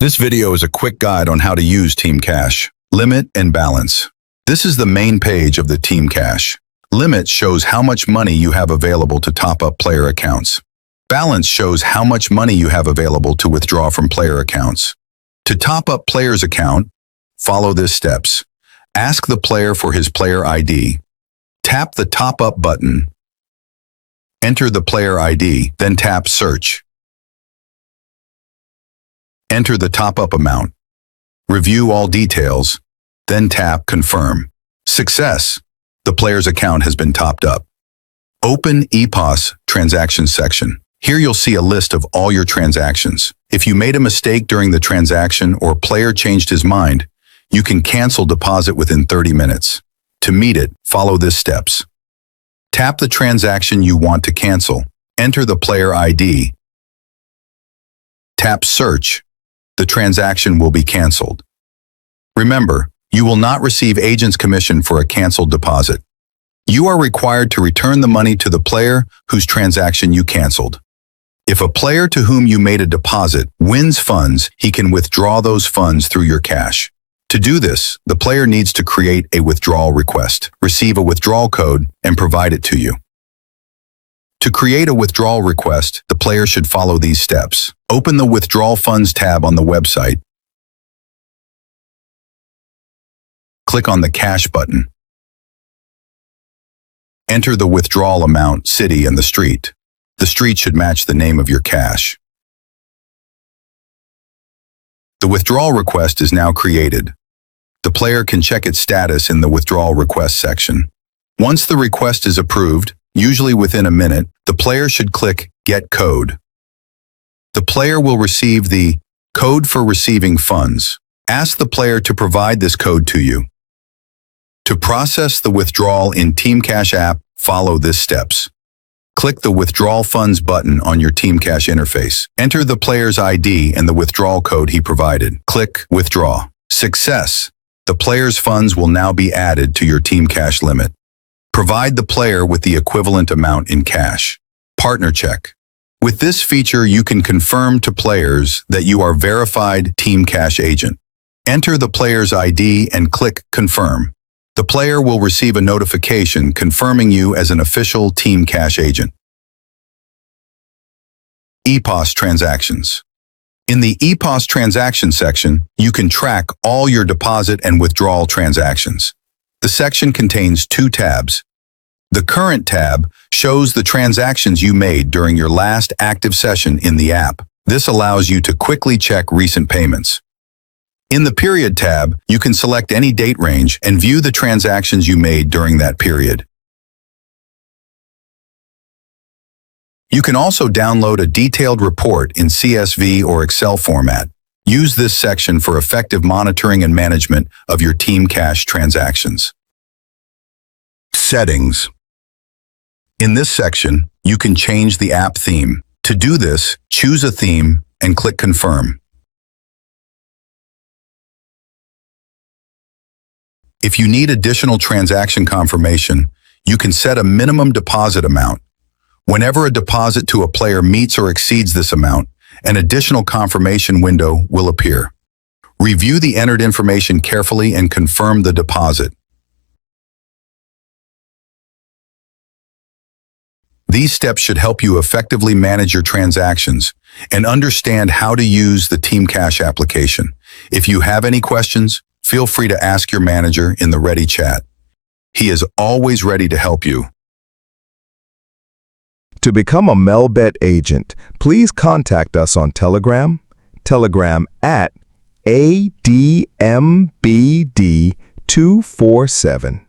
This video is a quick guide on how to use Team Cash. Limit and balance. This is the main page of the Team Cash. Limit shows how much money you have available to top up player accounts. Balance shows how much money you have available to withdraw from player accounts. To top up player's account, follow these steps. Ask the player for his player ID. Tap the Top Up button. Enter the player ID, then tap Search. Enter the top-up amount. Review all details, then tap Confirm. Success! The player's account has been topped up. Open EPOS Transactions section. Here you'll see a list of all your transactions. If you made a mistake during the transaction or player changed his mind, you can cancel deposit within 30 minutes. To meet it, follow these steps. Tap the transaction you want to cancel. Enter the player ID. Tap Search. The transaction will be canceled. Remember, you will not receive agent's commission for a canceled deposit. You are required to return the money to the player whose transaction you canceled. If a player to whom you made a deposit wins funds, he can withdraw those funds through your cash. To do this, the player needs to create a withdrawal request, receive a withdrawal code, and provide it to you. To create a withdrawal request, the player should follow these steps. Open the Withdrawal Funds tab on the website. Click on the Cash button. Enter the withdrawal amount, city, and the street. The street should match the name of your cash. The withdrawal request is now created. The player can check its status in the Withdrawal Request section. Once the request is approved, usually within a minute, the player should click Get Code. The player will receive the Code for Receiving Funds. Ask the player to provide this code to you. To process the withdrawal in Team Cash app, follow these steps. Click the Withdrawal Funds button on your Team Cash interface. Enter the player's ID and the withdrawal code he provided. Click Withdraw. Success! The player's funds will now be added to your Team Cash limit. Provide the player with the equivalent amount in cash. Partner check. With this feature, you can confirm to players that you are verified Team Cash agent. Enter the player's ID and click Confirm. The player will receive a notification confirming you as an official Team Cash agent. EPOS Transactions. In the EPOS Transaction section, you can track all your deposit and withdrawal transactions. The section contains two tabs. The Current tab shows the transactions you made during your last active session in the app. This allows you to quickly check recent payments. In the Period tab, you can select any date range and view the transactions you made during that period. You can also download a detailed report in CSV or Excel format. Use this section for effective monitoring and management of your Team Cash transactions. Settings. In this section, you can change the app theme. To do this, choose a theme and click Confirm. If you need additional transaction confirmation, you can set a minimum deposit amount. Whenever a deposit to a player meets or exceeds this amount, an additional confirmation window will appear. Review the entered information carefully and confirm the deposit. These steps should help you effectively manage your transactions and understand how to use the Team Cash application. If you have any questions, feel free to ask your manager in the Ready chat. He is always ready to help you. To become a Melbet agent, please contact us on Telegram at ADMBD247.